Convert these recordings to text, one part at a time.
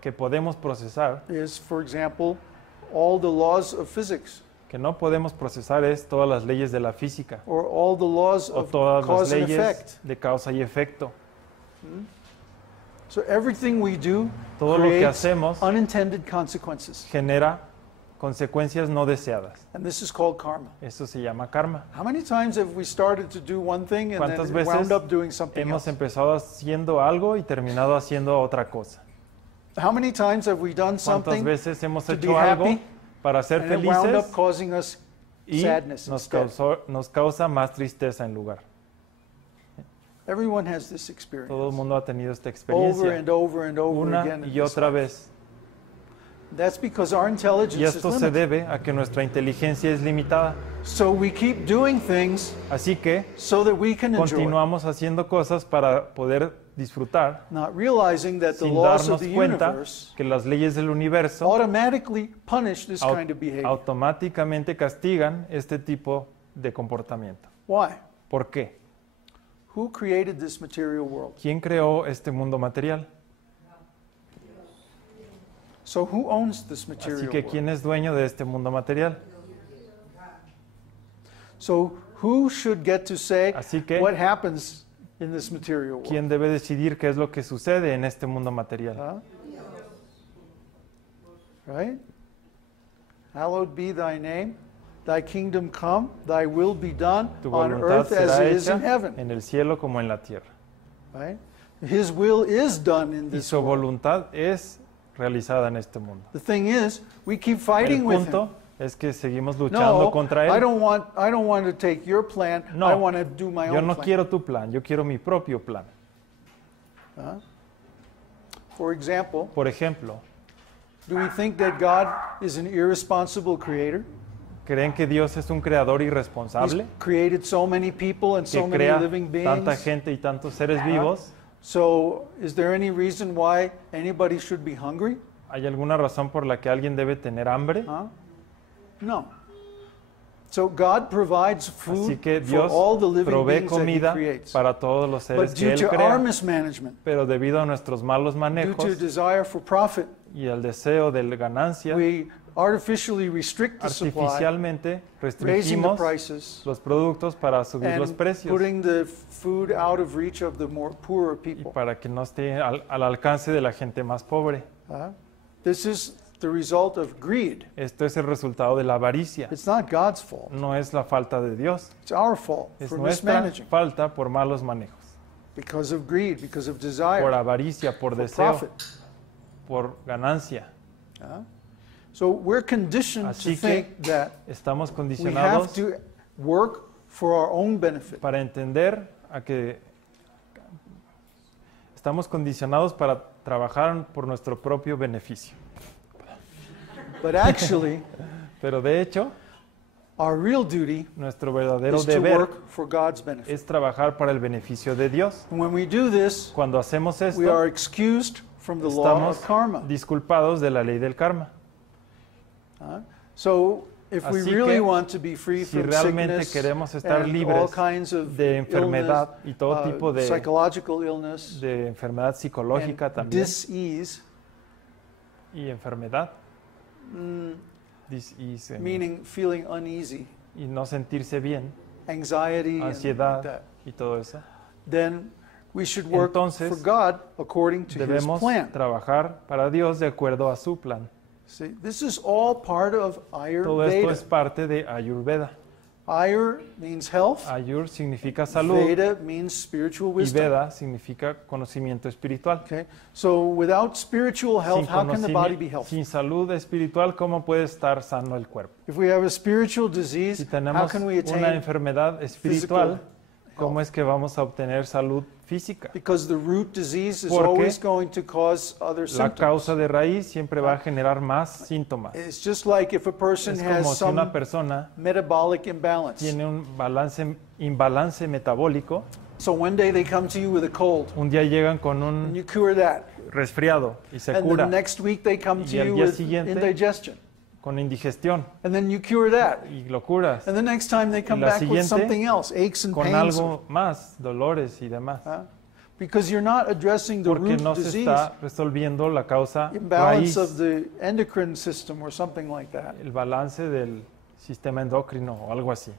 que podemos procesar, is, for example, all the laws of physics, que no podemos procesar, es todas las leyes de la física or all the laws o of todas las cause and effect. leyes de causa y efecto. So everything we do Todo lo que creates hacemos unintended consequences, genera consecuencias no deseadas. and this is called karma. Eso se llama karma. How many times have we started to do one thing and ¿Cuántas then veces wound up doing something hemos else? empezado haciendo algo y terminado haciendo otra cosa? How many times have we done ¿Cuántas something veces hemos to be hecho algo happy para ser and it wound up felices causing us y sadness instead? nos causa más tristeza en lugar? Everyone has this Todo el experience mundo ha tenido esta over experiencia and over and over una again in y this otra life. vez. That's because our intelligence Y is esto se limited. debe a que nuestra inteligencia es limitada. So we keep doing things Así que so that we can enjoy, continuamos haciendo cosas para poder disfrutar, not realizing that the sin laws of darnos the cuenta universe que las leyes del universo automatically punish this kind of behavior. automáticamente castigan este tipo de comportamiento. Why? ¿Por qué? Who created this material world? ¿Quién creó este mundo material? So who owns this Así material que world? ¿quién es dueño de este mundo material? So who should get to say Así que, what happens in this material world? ¿quién debe decidir qué es lo que sucede en este mundo material? Huh? Right? Hallowed be thy name, thy kingdom come, thy will be done Tu on voluntad earth as será it is in hecha heaven. en el cielo como en la tierra. Right? His will is done in Y this su world. voluntad es realizada en este mundo. The thing is, we keep El fighting with him. punto es que seguimos luchando No, contra I él. don't want to take your plan. No, I want to do my Yo own no plan. quiero tu plan, yo quiero mi propio plan. Huh? For example, Por ejemplo, do we think that God is an irresponsible creator? ¿creen que Dios es un creador He's irresponsable created so many people and que so many crea living tanta beings. gente y tantos seres vivos? So, is there any reason why anybody should be hungry? ¿Hay alguna razón por la que alguien debe tener hambre? Huh? No. So God provides Así food que for Dios all the living provee beings that He comida creates. para todos los seres But que due Él to our crea. mismanagement, Pero debido a nuestros malos due to manejos desire for profit, y el deseo de la ganancia, we artificially restrict the supply, artificialmente raising the restringimos prices, los productos para subir los and precios putting the food out of reach of the more poorer y people. para que no esté al alcance de la gente más pobre. This is the result of greed. Esto es el resultado de la avaricia. It's not God's fault. No es la falta de Dios, It's our fault es for nuestra mismanaging falta por malos manejos, because of greed, because of por desire, avaricia, por for deseo, profit. por ganancia. So we're conditioned to Así que think that estamos we have condicionados to work for our own benefit. para entender a que estamos condicionados para trabajar por nuestro propio beneficio. But actually, Pero de hecho, our real duty nuestro verdadero is to deber work for God's benefit. es trabajar para el beneficio de Dios. And when we do this, Cuando hacemos we esto, are excused from the law estamos of karma. disculpados de la ley del karma. So if we Así really que, want to be free Si from realmente sickness queremos estar and all libres kinds of de illness, enfermedad y todo tipo psychological illness, de enfermedad psicológica and también dis-ease, y enfermedad, disease, meaning feeling uneasy, y no sentirse bien, anxiety, and like ansiedad that, y todo eso, then we should work Entonces, for God according to His debemos plan. trabajar para Dios de acuerdo a su plan. See, this is all part of Todo esto es Ayurveda. parte de Ayurveda. Ayur means health, Ayur significa salud Veda means spiritual y wisdom. Veda significa conocimiento espiritual. Okay, so without spiritual health, how can the body be healthy? Sin salud espiritual, ¿cómo puede estar sano el cuerpo? If we have a spiritual Si disease, how tenemos can we una attain? enfermedad espiritual, ¿cómo es que vamos a obtener salud física? Because the root disease is Porque always going to cause other La symptoms. causa de raíz siempre va a generar más síntomas. It's just like if a person Es has como si some una persona metabolic imbalance. tiene un imbalance metabólico. So one day they come to you with a cold, Un día llegan con and un you cure that. resfriado y se And the cura next week they come to Y al you día with siguiente- indigestion. con indigestión And then you cure that. y lo curas And the next time they come la back with siguiente, something else, aches and con pains. algo más, dolores y demás. Because you're not addressing the porque root no se disease, está resolviendo la causa imbalance raíz, of the endocrine system or something like that. el balance del sistema endocrino o algo así.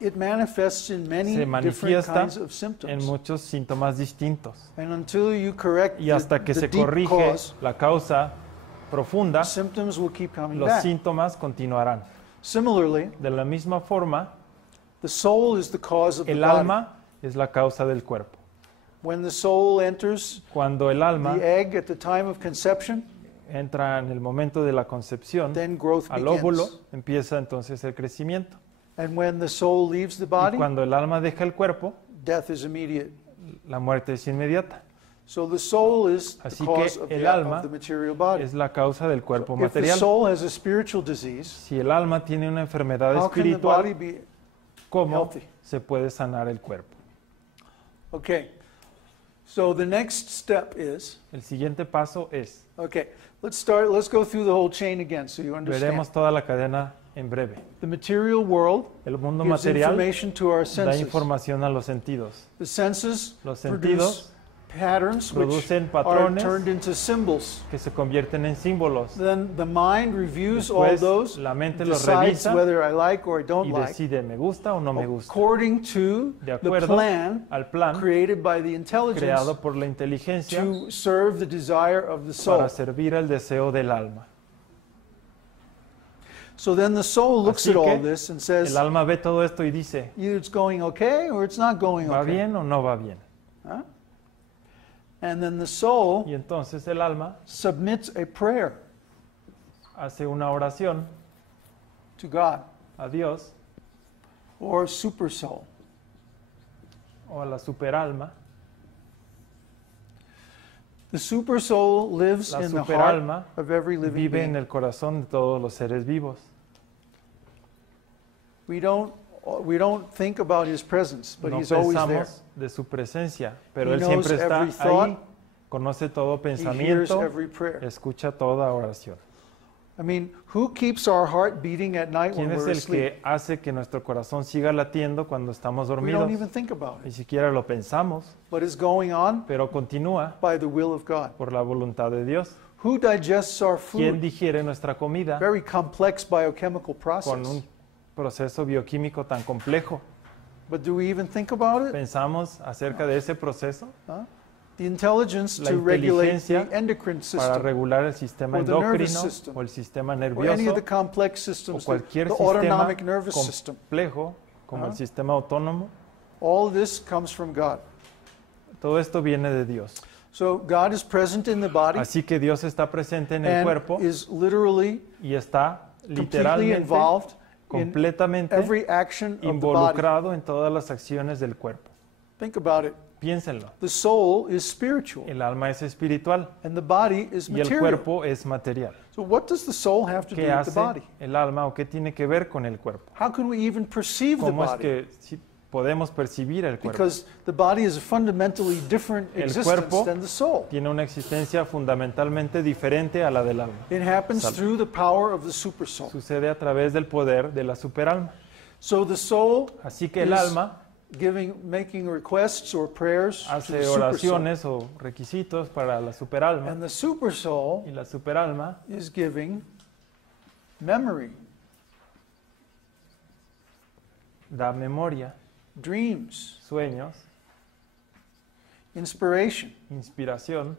It manifests in many Se different manifiesta kinds of en symptoms. muchos síntomas distintos. And until you correct Y hasta que the se deep corrige cause, la causa profunda, symptoms will keep coming los back. síntomas continuarán. Similarly, De la misma forma, the soul is the cause of the el body. alma es la causa del cuerpo. When the soul enters Cuando el alma the egg at the time of conception, entra en el momento de la concepción, then growth al óvulo, begins. empieza entonces el crecimiento. And when the soul leaves the Y body, cuando el alma deja el cuerpo, death is immediate. la muerte es inmediata. So the soul is the Así cause que of el the, alma of the material body. Es la causa del cuerpo If the material. soul has a spiritual disease, Si el alma tiene una enfermedad how can the body espiritual, be ¿cómo healthy? se puede sanar el cuerpo? Okay. So the next step is, El siguiente paso es, okay, let's go through the whole chain again so you understand. veremos toda la cadena en breve. The material world El mundo gives material information to our da senses. información a los sentidos. The senses Los produce sentidos patterns which producen are patrones turned into symbols. que se convierten en símbolos. Then the mind reviews all Después those, la mente los decides revisa whether I like or I don't y like, decide me gusta o no me gusta. according to De the acuerdo plan al plan created by the intelligence creado por la inteligencia to serve the desire of the soul. para servir al deseo del alma. So then the soul looks Así at all que this and says, el alma ve todo esto y dice, either it's going okay or it's not going ¿va okay. bien o no va bien? Huh? And then the soul Y entonces el alma submits a prayer hace una oración to God a Dios or Supersoul. o a la superalma. The Supersoul lives La in the heart superalma of every living Vive en being. el corazón de todos los seres vivos. We don't think about his presence, but No he's always there. pensamos de su presencia, pero He Él siempre knows está every thought. ahí, conoce todo He hears pensamiento, every prayer. escucha toda oración. I mean, who keeps our heart beating at night when ¿Quién es we're el asleep? que hace que nuestro corazón siga latiendo cuando estamos We dormidos? don't even think about Ni it. siquiera lo pensamos, What is going on? pero continúa By the will of God. por la voluntad de Dios. Who digests our ¿Quién food? digiere nuestra comida Very complex biochemical con process. un proceso bioquímico tan complejo? But do we even think about it? ¿Pensamos acerca de ese proceso? Huh? The intelligence La to regulate inteligencia the endocrine Para system regular el sistema or the nervous endocrino system, o el sistema or any of nervioso the complex o systems, the cualquier sistema autonomic nervous system. complejo como el sistema autónomo, All this comes from God. todo esto viene de Dios. So God is present in the body Así que Dios está presente en el and cuerpo is literally y está completely literalmente, involved in completamente every action of the body. involucrado en todas las acciones del cuerpo. Think about it. Piénsenlo. The soul is spiritual El alma es espiritual and the body is y el material. cuerpo es material. So what does the soul have to do ¿Qué with the hace body? el alma o qué tiene que ver con el cuerpo? How can we even perceive the ¿Cómo es body? que sí podemos percibir el cuerpo? Because the body is a fundamentally different El existence cuerpo than the soul. Tiene una existencia fundamentalmente diferente a la del alma. It happens Sal- through the power of the supersoul. Sucede a través del poder de la superalma. So the soul Así que el is alma making requests or prayers to the hace supersoul. oraciones o requisitos para la superalma And the supersoul y la superalma is giving memory, da memoria, dreams, sueños, inspiration inspiración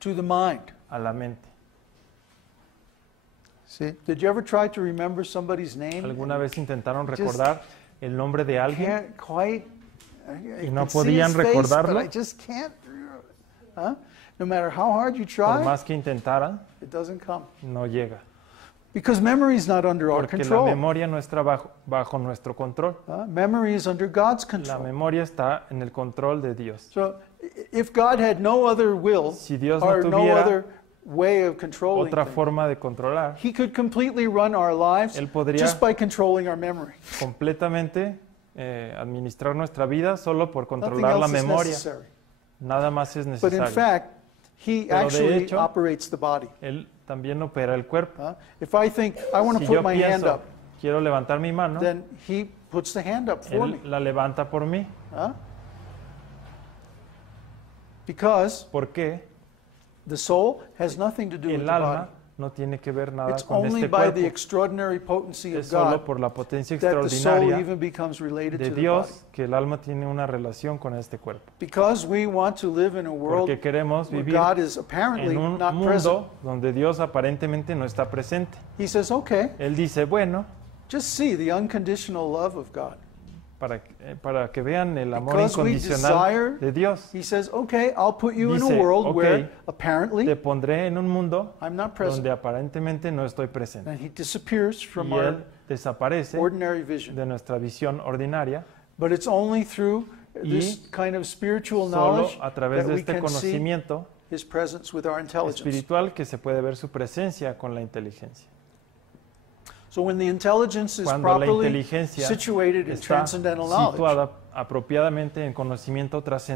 to the mind. a la mente. See? Did you ever try to remember somebody's name? ¿Alguna vez intentaron Just recordar el nombre de alguien? Can't quite. I Y no can see podían his face, recordarlo. but I just can't. Huh? No matter how hard you Por try, más que intentaran, it doesn't come. no llega. Because memory is not under our Porque la control. memoria no está bajo nuestro control. Memory is under God's La control. memoria está en el control de Dios. So if God had no other will Si Dios no or no tuviera other way of controlling otra things, forma de controlar, He could completely run our lives Él podría just by controlling our memory. completamente administrar nuestra vida solo por Nothing controlar la else is memoria. necessary. Nada más es But in necesario. fact, He Pero de actually hecho, operates the body. Él también opera el cuerpo. If I think I want to Si put yo my hand pienso, up, quiero levantar mi mano, then He puts the hand up for Él me. la levanta por mí. Huh? Because ¿Por qué? the soul has nothing to do with El the body. alma no tiene que ver nada It's con only este by the cuerpo. extraordinary potency of Es solo God por la potencia that the soul extraordinaria even becomes related de to the body. Dios que el alma tiene una relación con este cuerpo. Because we want to live in a world Porque queremos where vivir God is apparently en un not present. mundo donde Dios aparentemente no está presente. He says, okay, Él dice, bueno, just see the unconditional love of God. para que vean el amor Because we incondicional desire- de Dios. He says, okay, I'll put you in a Dice, world okay, where Te apparently pondré en un mundo I'm not present. donde aparentemente no estoy presente. And he disappears from Y our Él desaparece ordinary vision. de nuestra visión ordinaria. But it's only through this kind of spiritual Solo knowledge a través that de we este can see conocimiento his presence with our intelligence. espiritual que se puede ver su presencia con la inteligencia. So when the intelligence is Cuando la properly inteligencia situated in está transcendental knowledge, situada apropiadamente en conocimiento trascendental,